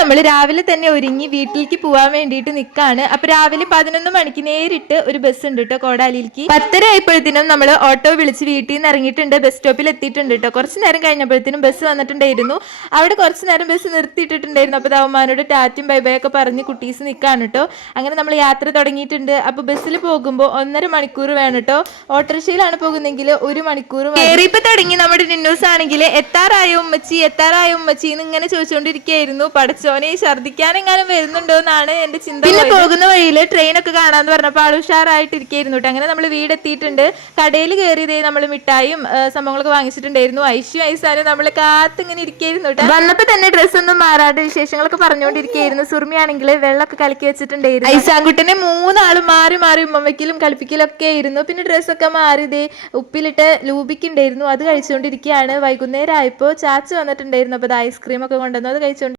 നമ്മൾ രാവിലെ തന്നെ ഒരുങ്ങി വീട്ടിലേക്ക് പോകാൻ വേണ്ടിയിട്ട് നിൽക്കാണ്. അപ്പൊ രാവിലെ 11 മണിക്ക് നേരിട്ട് ഒരു ബസ് ഉണ്ട് കേട്ടോ കോടാലിയിലേക്ക്. 10:30 ആയപ്പോഴത്തേനും നമ്മൾ ഓട്ടോ വിളിച്ച് വീട്ടിൽ നിന്ന് ഇറങ്ങിയിട്ടുണ്ട്, ബസ് സ്റ്റോപ്പിൽ എത്തിയിട്ടുണ്ട് കേട്ടോ. കുറച്ച് നേരം കഴിഞ്ഞപ്പോഴത്തേനും ബസ് വന്നിട്ടുണ്ടായിരുന്നു. അവിടെ കുറച്ച് നേരം ബസ് നിർത്തിയിട്ടിട്ടുണ്ടായിരുന്നു. അപ്പോൾ അവന്മാരോട് ടാറ്റും ബൈ ബൈ ഒക്കെ പറഞ്ഞ് കുട്ടീസ് നിൽക്കാണ് കേട്ടോ. അങ്ങനെ നമ്മൾ യാത്ര തുടങ്ങിയിട്ടുണ്ട്. അപ്പോൾ ബസ്സിൽ പോകുമ്പോൾ 1.5 മണിക്കൂർ വേണം കേട്ടോ. ഓട്ടോറിക്ഷയിലാണ് പോകുന്നെങ്കിൽ 1 മണിക്കൂർ കയറിയപ്പോൾ തുടങ്ങി നമ്മുടെ നിന്നൂസ് ആണെങ്കിൽ എത്താറായോ ഉമ്മച്ചി എത്താറായോ ഉമ്മച്ചി എന്ന് ഇങ്ങനെ ചോദിച്ചുകൊണ്ടിരിക്കുകയായിരുന്നു. പഠിച്ചോനെ ഛർദ്ദിക്കാനെങ്ങാനും വരുന്നുണ്ടോ എന്നാണ് എന്റെ ചിന്ത. പിന്നെ പോകുന്ന വഴിയിൽ ട്രെയിനൊക്കെ കാണാന്ന് പറഞ്ഞപ്പോൾ ആൾ ഉഷാറായിട്ടിരിക്കുകയായിരുന്നു കേട്ടോ. അങ്ങനെ നമ്മൾ വീടെത്തിയിട്ടുണ്ട്. കടയിൽ കയറിയതേ നമ്മൾ മിഠായും സംഭവങ്ങളൊക്കെ വാങ്ങിച്ചിട്ടുണ്ടായിരുന്നു. ഐശ്വര്യം ഐസാനും നമ്മൾ കാത്തിങ്ങനെ ഇരിക്കുകയായിരുന്നു കേട്ടോ. വന്നപ്പോൾ തന്നെ ഡ്രസ്സൊന്നും മാറാതെ വിശേഷങ്ങളൊക്കെ പറഞ്ഞുകൊണ്ടിരിക്കുകയായിരുന്നു. സുർമിയാണെങ്കിൽ വെള്ളമൊക്കെ കലക്കി വെച്ചിട്ടുണ്ടായിരുന്നു. ഐസാൻകുട്ടനെ 3 ആളും മാറി മാറി ഉമ്മവയ്ക്കലും കളിപ്പിക്കലും ഒക്കെ ആയിരുന്നു. പിന്നെ ഡ്രസ്സൊക്കെ മാറിയതേ ഉപ്പിലിട്ട് ലൂബിക്കുണ്ടായിരുന്നു, അത് കഴിച്ചുകൊണ്ടിരിക്കുകയാണ്. വൈകുന്നേരം ആയപ്പോൾ ചാച്ച വന്നിട്ടുണ്ടായിരുന്നു. അപ്പോൾ അത് ഐസ്ക്രീം ഒക്കെ കൊണ്ടുവന്നു, അത് കഴിച്ചുകൊണ്ട്